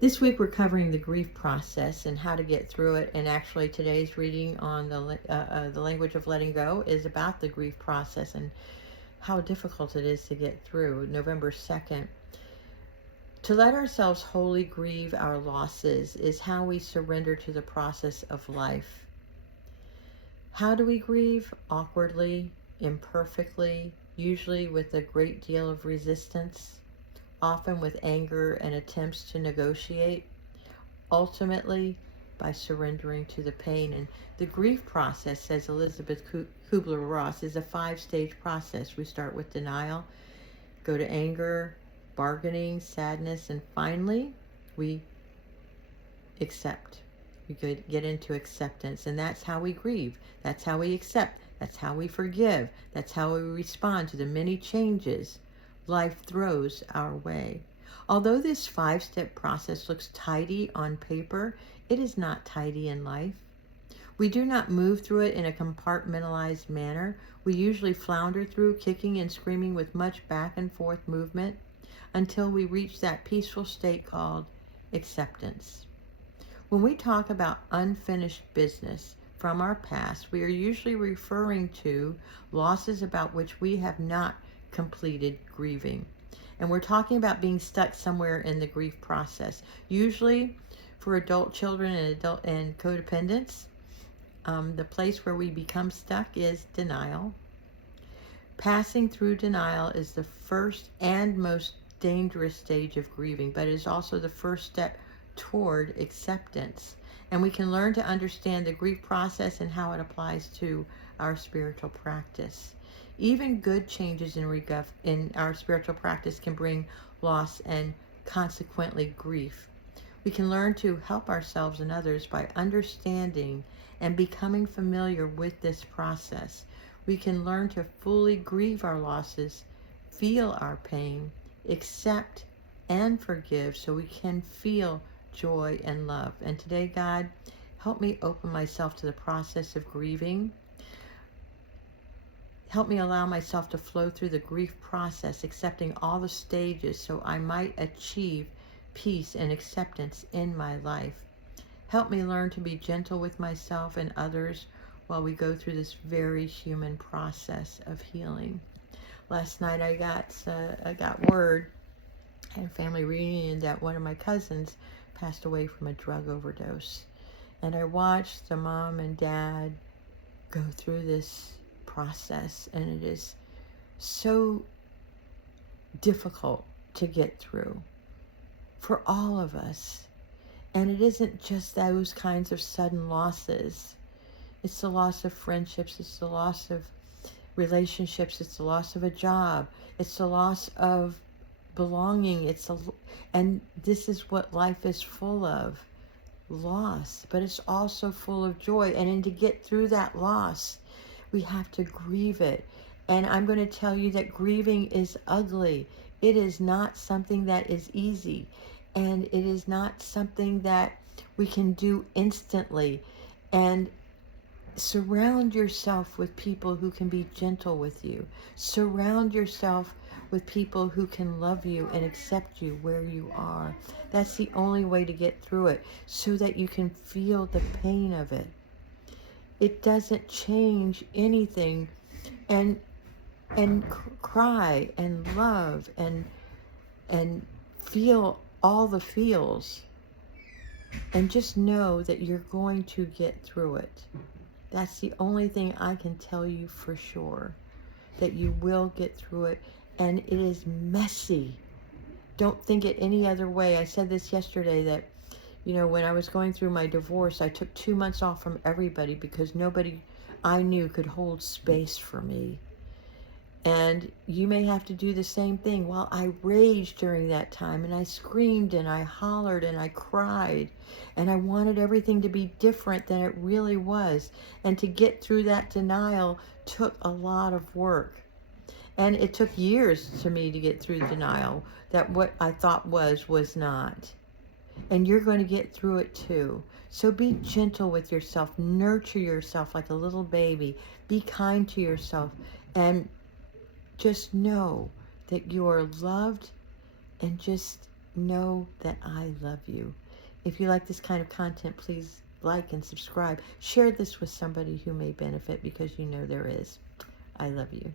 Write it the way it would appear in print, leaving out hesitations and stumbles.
This week we're covering the grief process and how to get through it. And actually today's reading on the language of letting go is about the grief process and how difficult it is to get through. November 2nd. To let ourselves wholly grieve our losses is how we surrender to the process of life. How do we grieve? Awkwardly, imperfectly, usually with a great deal of resistance, often with anger and attempts to negotiate, ultimately by surrendering to the pain. And the grief process, says Elizabeth Kubler-Ross, is a 5-stage process. We start with denial, go to anger, bargaining, sadness, and finally we accept. We get into acceptance, and that's how we grieve. That's how we accept. That's how we forgive. That's how we respond to the many changes life throws our way. Although this 5-step process looks tidy on paper, it is not tidy in life. We do not move through it in a compartmentalized manner. We usually flounder through, kicking and screaming with much back and forth movement until we reach that peaceful state called acceptance. When we talk about unfinished business from our past, we are usually referring to losses about which we have not completed grieving. And we're talking about being stuck somewhere in the grief process. Usually for adult children and codependents, the place where we become stuck is denial. Passing through denial is the first and most dangerous stage of grieving, but it is also the first step toward acceptance. And we can learn to understand the grief process and how it applies to our spiritual practice. Even good changes in our spiritual practice can bring loss and consequently grief. We can learn to help ourselves and others by understanding and becoming familiar with this process. We can learn to fully grieve our losses, feel our pain, accept and forgive so we can feel joy and love. And today, God, help me open myself to the process of grieving. Help me allow myself to flow through the grief process, accepting all the stages so I might achieve peace and acceptance in my life. Help me learn to be gentle with myself and others while we go through this very human process of healing. Last night I got word at a family reunion that one of my cousins passed away from a drug overdose. And I watched the mom and dad go through this process, and it is so difficult to get through for all of us. And it isn't just those kinds of sudden losses. It's the loss of friendships, it's the loss of relationships, it's the loss of a job, it's the loss of belonging, and this is what life is full of, loss, but it's also full of joy. And to get through that loss, we have to grieve it. And I'm going to tell you that grieving is ugly. It is not something that is easy, and it is not something that we can do instantly. And surround yourself with people who can be gentle with you. Surround yourself with people who can love you and accept you where you are. That's the only way to get through it, so that you can feel the pain of it. It doesn't change anything. And cry and love and feel all the feels, and just know that you're going to get through it. That's the only thing I can tell you for sure, that you will get through it. And it is messy. Don't think it any other way. I said this yesterday, that, when I was going through my divorce, I took 2 months off from everybody because nobody I knew could hold space for me. And you may have to do the same thing. Well, I raged during that time, and I screamed and I hollered and I cried, and I wanted everything to be different than it really was. And to get through that denial took a lot of work. And it took years to me to get through denial, that what I thought was not. And you're going to get through it too. So be gentle with yourself. Nurture yourself like a little baby. Be kind to yourself. And just know that you are loved, and just know that I love you. If you like this kind of content, please like and subscribe. Share this with somebody who may benefit, because you know there is. I love you.